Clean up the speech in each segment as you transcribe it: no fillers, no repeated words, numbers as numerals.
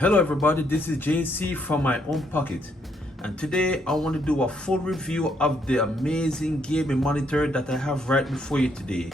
Hello everybody, this is JC from my own pocket, and today I want to do a full review of the amazing gaming monitor that I have right before you today.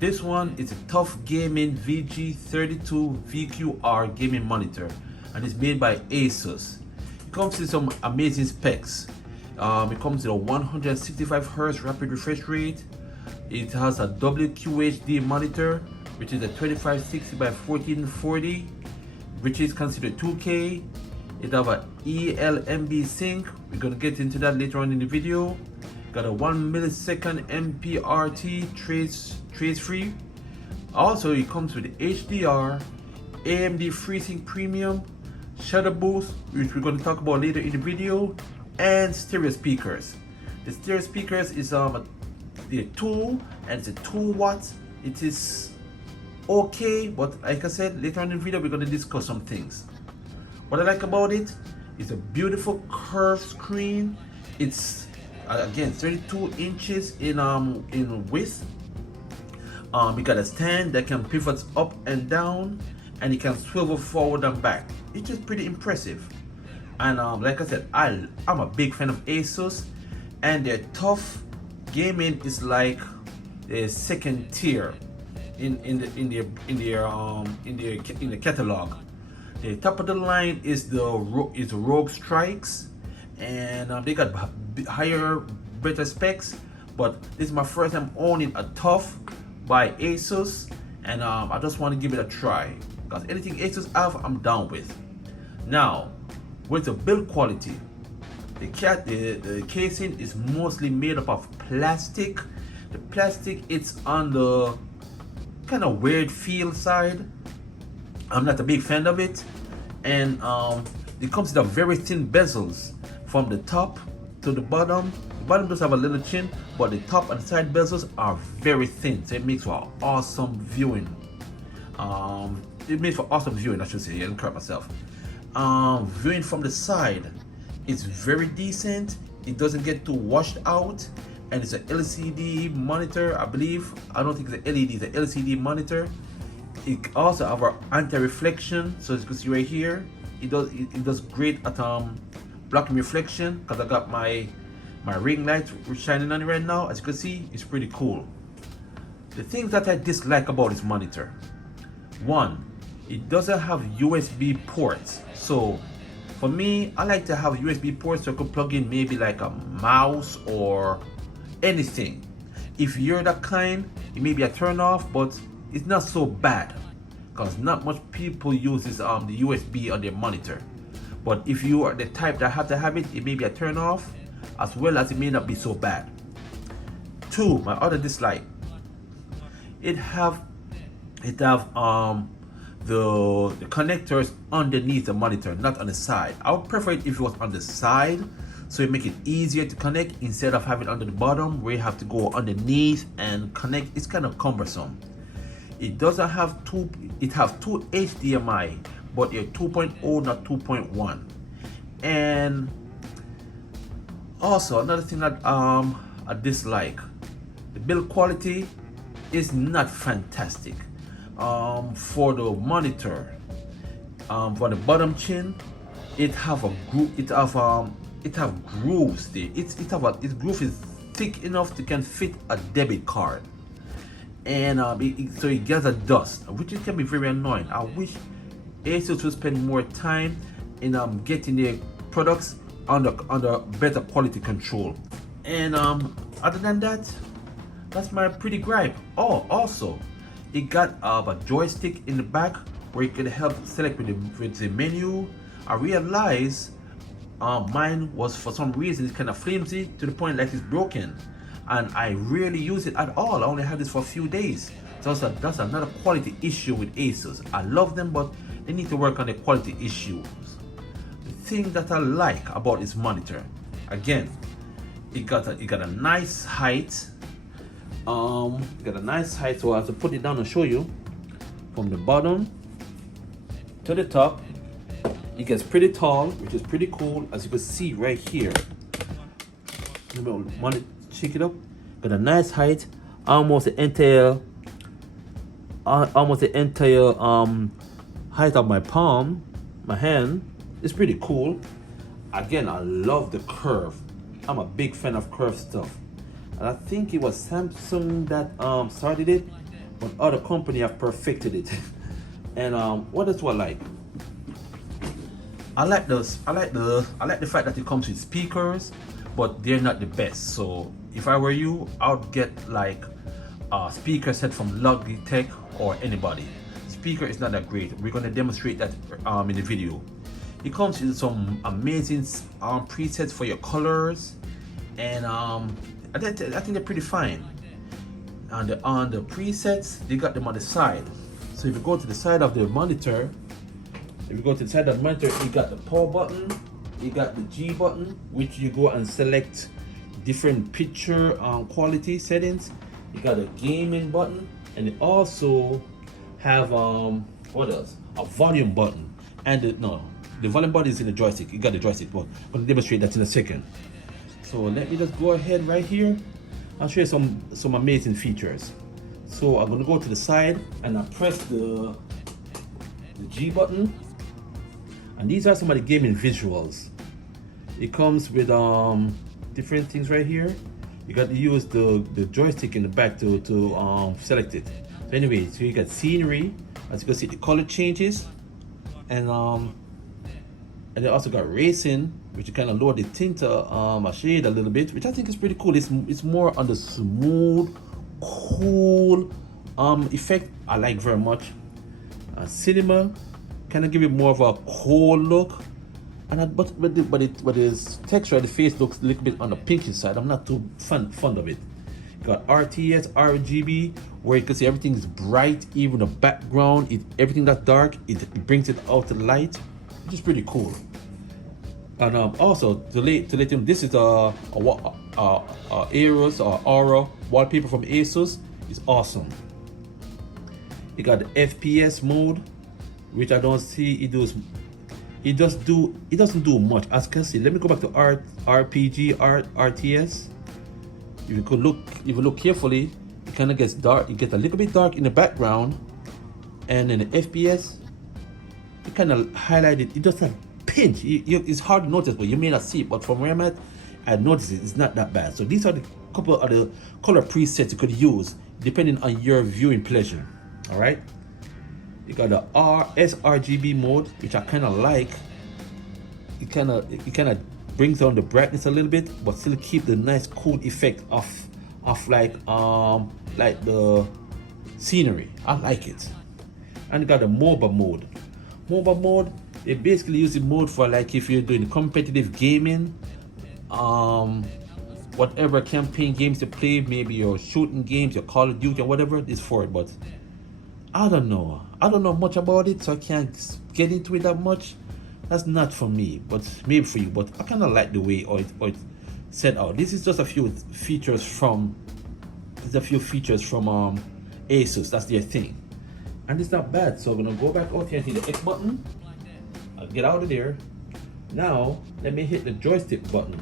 This one is a Tuf Gaming VG32 VQR gaming monitor, and it's made by Asus. It comes with some amazing specs. It comes with a 165Hz rapid refresh rate. It has a WQHD monitor, which is a 2560 by 1440, which is considered 2K. It have a ELMB sync. We're gonna get into that later on in the video. Got a 1 millisecond MPRT trace free. Also, it comes with HDR, AMD FreeSync Premium, Shadow Boost, which we're gonna talk about later in the video, and stereo speakers. The stereo speakers is the 2 and it's a 2 watts. It is okay, but like I said, later on in the video we're going to discuss some things. What I like about it is a beautiful curved screen. It's again 32 inches in width. You got a stand that can pivot up and down, and it can swivel forward and back. It's just pretty impressive. And like I said, I'm a big fan of Asus, and their Tuf Gaming is like the second tier in the catalog. The top of the line is the Rogue Strikes, and they got higher, better specs. But this is my first time owning a Tuf by Asus, and I just want to give it a try, because anything Asus have, I'm down with. Now, with the build quality, the casing is mostly made up of plastic. The plastic, it's on the kind of weird feel side. I'm not a big fan of it, and it comes with a very thin bezels from the top to the bottom. The bottom does have a little chin, but the top and side bezels are very thin, so it makes for awesome viewing. It makes for awesome viewing, I should say. I didn't correct myself. Viewing from the side, it's very decent. It doesn't get too washed out. And it's an LCD monitor, I believe. I don't think it's an LED, it's an LCD monitor. It also have an anti-reflection, so as you can see right here, it does great at blocking reflection, because I got my ring light shining on it right now. As you can see, it's pretty cool. The things that I dislike about this monitor: one, it doesn't have USB ports. So for me, I like to have USB ports so I could plug in maybe like a mouse or anything. If you're that kind, it may be a turn off, but it's not so bad, because not much people uses the USB on their monitor. But if you are the type that have to have it, it may be a turn off, as well as it may not be so bad. Two, my other dislike, it have the connectors underneath the monitor, not on the side. I would prefer it if it was on the side, so it make it easier to connect instead of having it under the bottom where you have to go underneath and connect. It's kind of cumbersome. It doesn't have it has two HDMI, but they're 2.0, not 2.1. And also another thing that I dislike, the build quality is not fantastic. For the monitor, for the bottom chin, it have a group. It have grooves there. Its groove is thick enough to can fit a debit card, and so it gets a dust, which can be very annoying. I wish Asus would spend more time in getting their products under better quality control. And other than that, that's my pretty gripe. Oh, also, it got a joystick in the back where you can help select with the menu. I realized mine was, for some reason, it's kind of flimsy to the point like it's broken, and I rarely use it at all. I only had this for a few days, so that's another quality issue with Asus. I love them, but they need to work on the quality issues. The thing that I like about this monitor, again, it got a nice height. So I have to put it down and show you from the bottom to the top. It gets pretty tall, which is pretty cool, as you can see right here. Check it up. Got a nice height, almost the entire height of my palm. my hand. It's pretty cool. Again, I love the curve. I'm a big fan of curved stuff. And I think it was Samsung that started it, but other company have perfected it. And what else do I like? I like the fact that it comes with speakers, but they're not the best. So if I were you, I would get like a speaker set from Logitech or anybody. Speaker is not that great. We're gonna demonstrate that in the video. It comes with some amazing presets for your colors, and I think they're pretty fine. And on the presets, they got them on the side. So if you go to the side of the monitor, you got the power button, you got the G button, which you go and select different picture quality settings. You got a gaming button, and you also have what else? A volume button, and the volume button is in the joystick. You got the joystick, but I'm gonna demonstrate that in a second. So let me just go ahead right here. I'll show you some amazing features. So I'm gonna go to the side and I press the G button, and these are some of the gaming visuals. It comes with different things right here. You got to use the joystick in the back to select it. So anyway, so you got scenery, as you can see the color changes, and they also got racing, which you kind of lower the tint a shade a little bit, which I think is pretty cool. It's more on the smooth, cool effect I like very much. Cinema kind of give it more of a cold look, and but its texture, the face looks a little bit on the pinky side. I'm not too fond of it. Got RTS, RGB, where you can see everything is bright, even the background, everything that's dark, it brings it out to the light, which is pretty cool. And also to let you know, this is a Asus or Aura wallpaper from Asus. It's awesome. You got the FPS mode, which I don't see it doesn't do much. As you can see, let me go back to RPG RTS. If you look carefully, it kind of gets dark. It gets a little bit dark in the background, and in the FPS, it kind of highlighted. It doesn't pinch. It's hard to notice, but you may not see it. But from where I'm at, I noticed it. It's not that bad. So these are the couple of the color presets you could use depending on your viewing pleasure. All right. You got the sRGB mode, which I kind of like. It kind of brings down the brightness a little bit, but still keep the nice cool effect of like the scenery. I like it. And you got the mobile mode. Mobile mode, it basically uses mode for like if you're doing competitive gaming, whatever campaign games you play, maybe your shooting games, your Call of Duty or whatever, is for it. But I don't know much about it, so I can't get into it that much. That's not for me, but maybe for you. But I kind of like the way it's set out. This is just a few features from Asus. That's their thing, and it's not bad. So I'm gonna go back out here and hit the X button. I'll get out of there. Now let me hit the joystick button,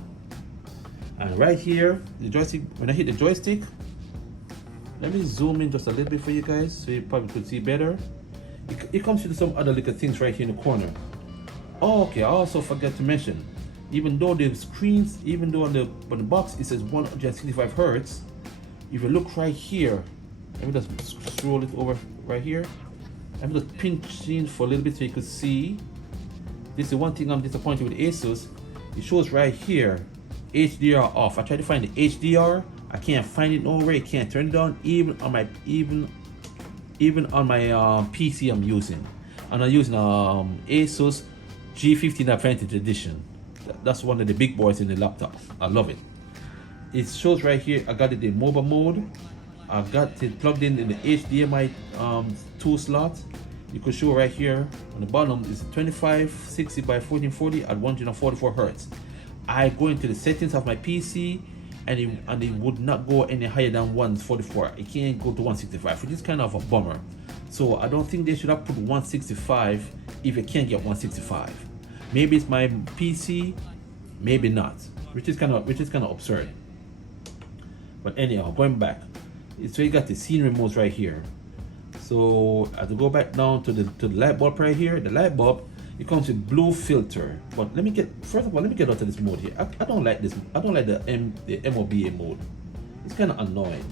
and right here, the joystick. When I hit the joystick, let me zoom in just a little bit for you guys, so you probably could see better. It comes with some other little things right here in the corner. Oh, okay, I also forgot to mention, even though the screens, on the box it says 165 hertz, if you look right here, let me just scroll it over right here. I'm just pinching for a little bit so you can see. This is one thing I'm disappointed with Asus. It shows right here, HDR off. I tried to find the HDR, I can't find it nowhere. You can't turn it on, even on my PC I'm using. And I'm using Asus G15 Advantage Edition. That's one of the big boys in the laptop. I love it. It shows right here, I got it in mobile mode. I got it plugged in the HDMI 2 slot. You can show right here on the bottom is 2560 by 1440 at 144 hertz. I go into the settings of my PC, and it would not go any higher than 144. It can't go to 165, which is kind of a bummer. So I don't think they should have put 165 if you can't get 165. Maybe it's my PC, maybe not, which is kind of absurd. But anyhow, going back, so you got the scenery modes right here. So I have to go back down to the light bulb right here. The light bulb, It comes with blue filter. But let me get, first of all, let me get out of this mode here. I don't like this. I don't like the MOBA mode. It's kind of annoying.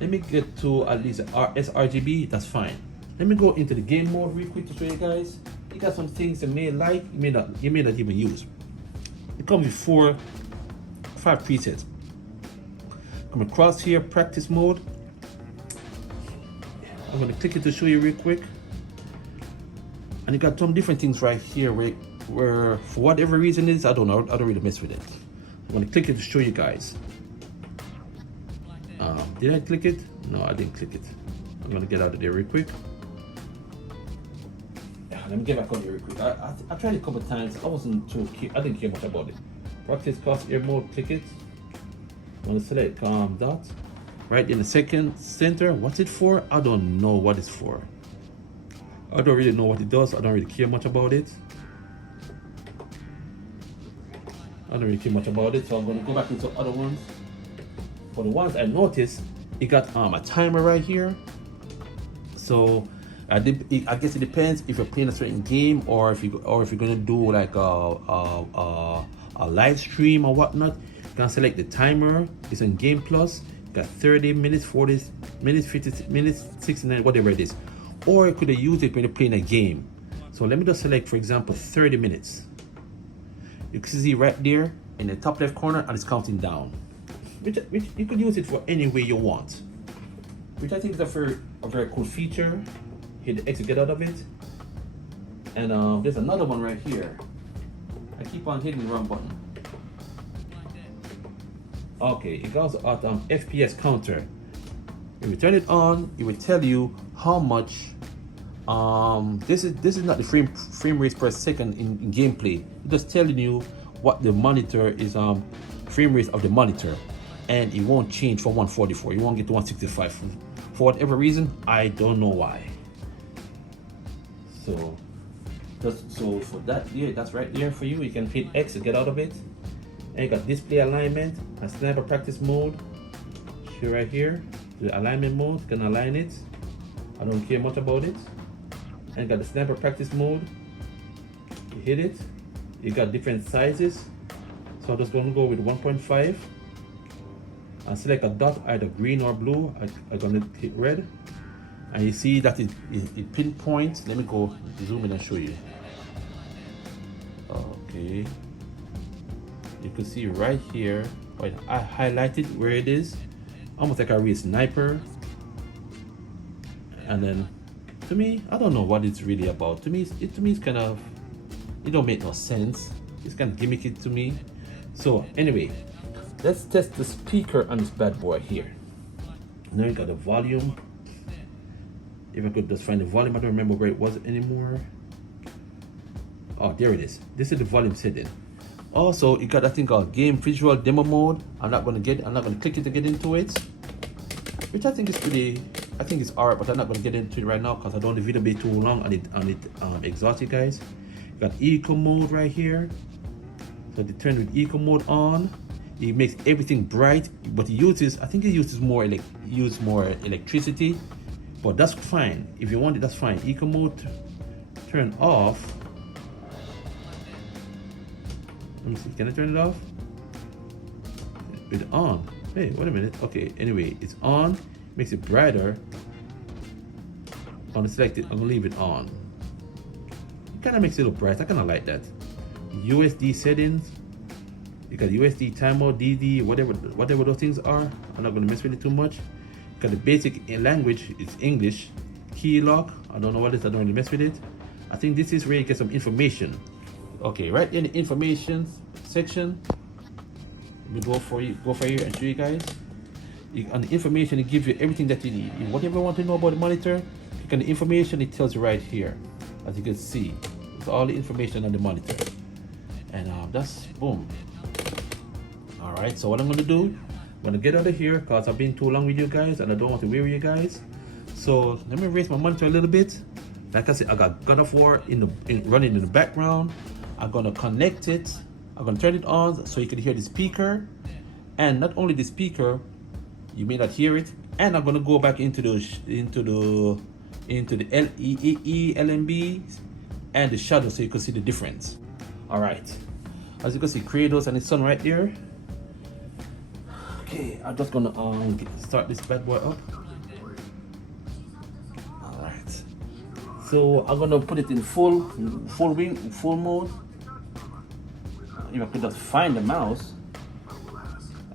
Let me get to at least sRGB. That's fine. Let me go into the game mode real quick to show you guys. You got some things you may like, you may not even use. It comes with 5 presets. Come across here, practice mode. I'm gonna click it to show you real quick. And you got some different things right here where for whatever reason it is, I don't know, I don't really mess with it. I'm gonna click it to show you guys. Did I click it? No, I didn't click it. I'm gonna get out of there real quick. Let me get back on here real quick. I tried it a couple of times. I didn't care much about it. Practice crosshair mode, click it. I'm gonna select dot. Right in the second center. What's it for? I don't know what it's for. I don't really know what it does. I don't really care much about it. So I'm gonna go back into other ones. For the ones I noticed, it got a timer right here. So I guess it depends if you're playing a certain game or if you're gonna do like a live stream or whatnot. You can select the timer. It's on Game Plus. You got 30 minutes, 40 minutes, 50 minutes, 69, whatever it is. Or you could use it when you're playing a game. So let me just select, for example, 30 minutes. You can see right there in the top left corner, and it's counting down. Which you could use it for any way you want. Which I think is a very cool feature. Hit the X to get out of it. And there's another one right here. I keep on hitting the wrong button. Okay, it goes at FPS counter. If you turn it on, it will tell you how much. This is not the frame rates per second in gameplay. It's just telling you what the monitor is frame rate of the monitor, and it won't change from 144. You won't get to 165 for whatever reason. I don't know why. So for that, yeah, that's right there for you. You can hit X to get out of it. And you got display alignment and sniper practice mode. See right here, the alignment mode, you can align it. I don't care much about it. And got the sniper practice mode. You hit it. You got different sizes. So I'm just going to go with 1.5 and select a dot, either green or blue. I'm going to hit red. And you see that it pinpoints. Let me go zoom in and show you. Okay. You can see right here, I highlighted where it is, almost like a real sniper. And then, to me, I don't know what it's really about. To me, it's kind of, it don't make no sense. It's kind of gimmicky to me. So anyway, let's test the speaker on this bad boy here. Now you got the volume. If I could just find the volume, I don't remember where it was anymore. Oh, there it is. This is the volume setting. Also, you got that thing called game visual demo mode. I'm not gonna click it to get into it, which I think is it's alright, but I'm not gonna get into it right now because I don't want the video be too long and it exhausts you guys. You got eco mode right here. So to turn with eco mode on, it makes everything bright, but I think it uses more electricity, but that's fine. If you want it, that's fine. Eco mode turn off. Let me see, can I turn it off? It's on. Hey, wait a minute. Okay, anyway, it's on, makes it brighter. I'm gonna select it, I'm gonna leave it on. It kinda makes it look bright, I kinda like that. USD settings, you got USD timer, DD, whatever those things are. I'm not gonna mess with it too much. You got the basic language, it's English. Key lock, I don't know what it is, I don't really mess with it. I think this is where you get some information. Okay, right in the information section, let me go for here and show you guys. On the information, it gives you everything that you need. Whatever you want to know about the monitor, click on the information, it tells you right here. As you can see, it's all the information on the monitor. And that's boom. All right, so what I'm gonna do, I'm gonna get out of here because I've been too long with you guys and I don't want to weary you guys. So let me raise my monitor a little bit. Like I said, I got God of War running in the background. I'm gonna connect it. I'm gonna turn it on so you can hear the speaker, and not only the speaker, you may not hear it. And I'm gonna go back into the ELMB and the shadow so you can see the difference. All right, as you can see, Kratos and his son right there. Okay, I'm just gonna start this bad boy up. All right, so I'm gonna put it in full mode. If I could just find the mouse,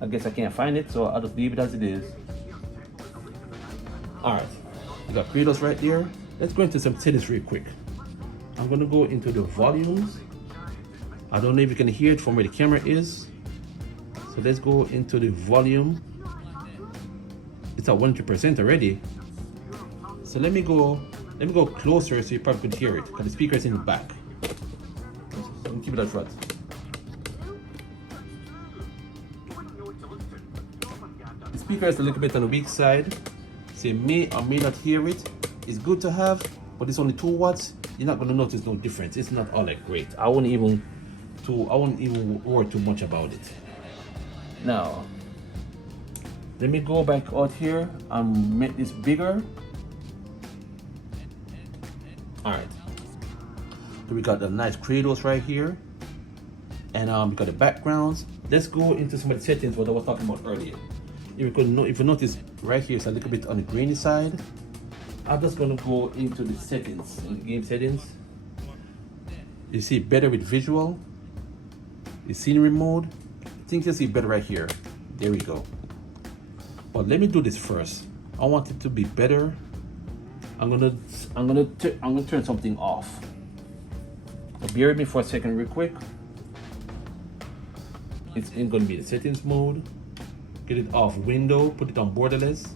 I guess I can't find it, so I'll just leave it as it is. All right, you got Kratos right there. Let's go into some settings real quick. I'm gonna go into the volumes. I don't know if you can hear it from where the camera is. So let's go into the volume. It's at 100% already. So let me go closer so you probably could hear it, because the speaker is in the back. So keep it at front. The speaker is a little bit on the weak side, so you may or may not hear it. It's good to have, but it's only 2 watts. You're not gonna notice no difference. It's not all that great. I wouldn't even worry too much about it. Now, let me go back out here and make this bigger. All right. So we got the nice Kratos right here, and we got the backgrounds. Let's go into some of the settings what I was talking about earlier. If you notice right here, it's a little bit on the grainy side. I'm just gonna go into the settings, in the game settings. You see better with visual, the scenery mode. I think you see better right here. There we go. But let me do this first. I want it to be better. I'm gonna turn something off. So bear with me for a second real quick. It's gonna be the settings mode. Get it off window, put it on borderless.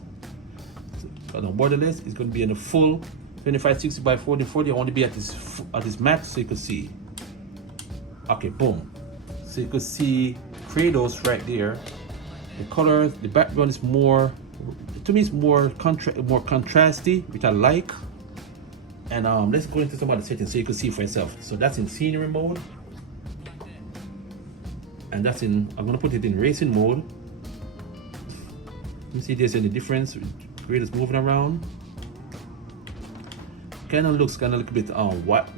So on borderless, it's gonna be in a full 2560 by 4040. I want to be at this max so you can see. Okay, boom. So you can see Kratos right there. The colors, the background is more, to me it's more contrasty, which I like. And let's go into some of the settings so you can see for yourself. So that's in scenery mode, and that's in, I'm gonna put it in racing mode. You see there's any difference with Kratos moving around. Kind of looks kind of a little bit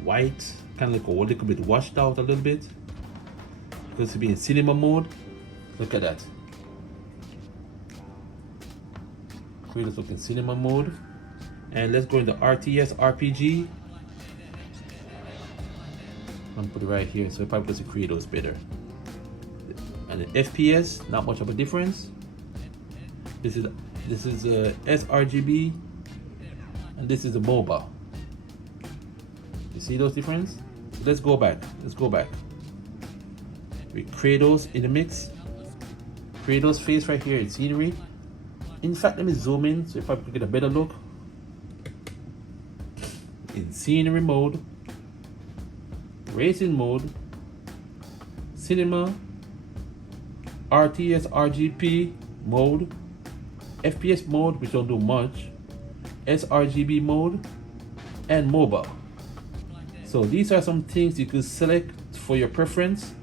white, kind of look a little bit washed out a little bit. Because to be in cinema mode, look at that. Kratos look in cinema mode, and let's go into RTS RPG. I'm gonna put it right here, so it probably does the Kratos better. And the FPS, not much of a difference. This is sRGB, and this is a mobile. You see those differences? Let's go back. With Kratos in the mix. Kratos face right here in scenery. In fact, let me zoom in so if I could get a better look. In scenery mode, racing mode, cinema, RTS RGB mode, FPS mode, which don't do much, sRGB mode, and mobile. So these are some things you could select for your preference.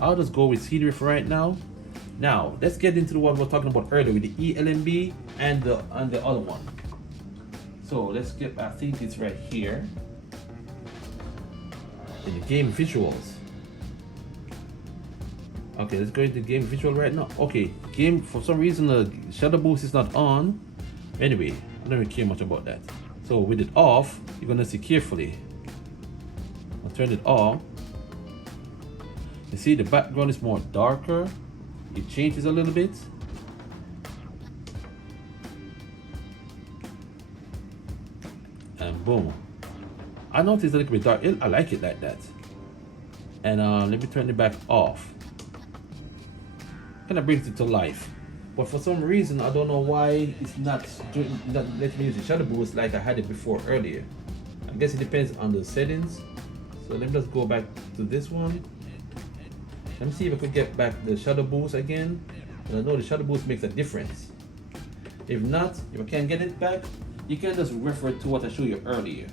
I'll just go with scenery for right now. Now let's get into what we were talking about earlier with the ELMB and the other one. So let's get, I think it's right here in the game visuals. Okay, let's go into game visual right now. Okay, game, for some reason the shadow boost is not on. Anyway, I don't really care much about that. So with it off, you're gonna see carefully. I'll turn it off. You see the background is more darker. It changes a little bit. And boom. I noticed a little bit dark. I like it like that. And let me turn it back off. Kind of brings it to life. But for some reason, I don't know why it's not letting me use the shadow boost like I had it before earlier. I guess it depends on the settings. So let me just go back to this one. Let me see if I could get back the shadow boost again. And I know the shadow boost makes a difference. If not, if I can't get it back, you can just refer to what I showed you earlier.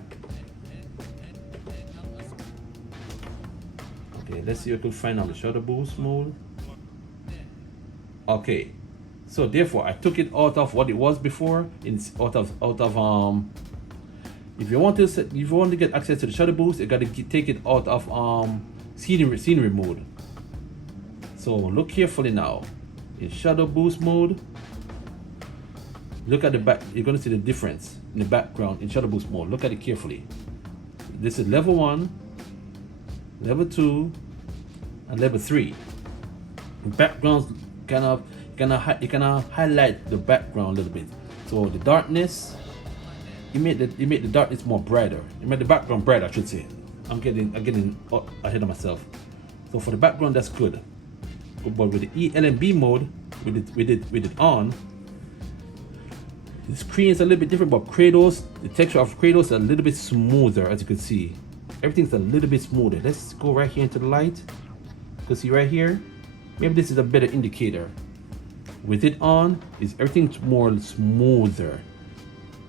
Okay, let's see if I could find out the shadow boost mode. Okay, so therefore I took it out of what it was before, out of If you want to get access to the shutter boost, you got to take it out of scenery mode. So look carefully now. In shutter boost mode, look at the back. You're gonna see the difference in the background in shutter boost mode. Look at it carefully. This is level 1, level 2, and level 3. The backgrounds gonna highlight the background a little bit. So the darkness, you make the darkness more brighter. You make the background brighter, I should say. I'm getting ahead of myself. So for the background, that's good. But with the ELMB mode, with it on, the screen is a little bit different. But Kratos, the texture of Kratos is a little bit smoother, as you can see. Everything's a little bit smoother. Let's go right here into the light. You can see right here. Maybe this is a better indicator. With it on, is everything's more smoother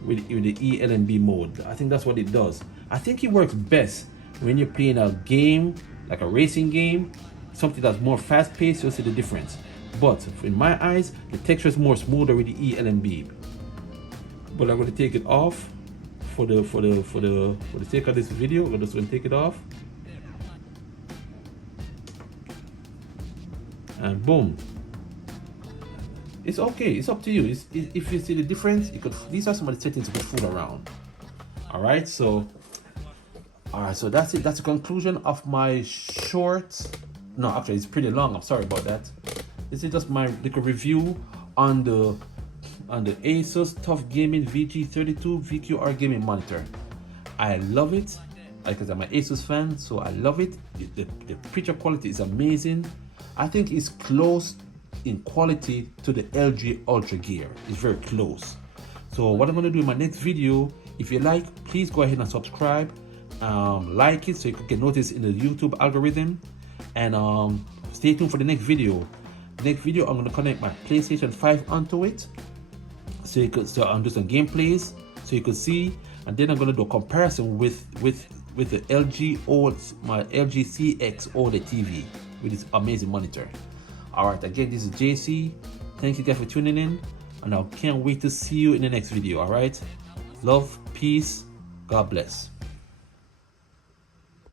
with the ELMB mode. I think that's what it does. I think it works best when you're playing a game, like a racing game, something that's more fast-paced. You'll see the difference. But in my eyes, the texture is more smoother with the ELMB. But I'm going to take it off for the sake of this video. I'm just going to take it off, and boom. It's okay. It's up to you. If you see the difference, these are some of the settings you could fool around. All right. So that's it. That's the conclusion of my short. No, actually, it's pretty long. I'm sorry about that. This is just my little review on the Asus Tuf Gaming VG32 VQR gaming monitor. I love it. Because I'm an Asus fan, so I love it. The picture quality is amazing. I think it's close in quality to the LG Ultra Gear. It's very close. So what I'm going to do in my next video, if you like, please go ahead and subscribe, like it so you can get noticed in the YouTube algorithm, and stay tuned for the next video. The next video, I'm going to connect my PlayStation 5 onto it, so you could do some gameplays so you could see, and then I'm going to do a comparison with the my LG CX OLED TV with this amazing monitor. Alright, again, this is JC. Thank you guys for tuning in, and I can't wait to see you in the next video. Alright, love, peace, God bless.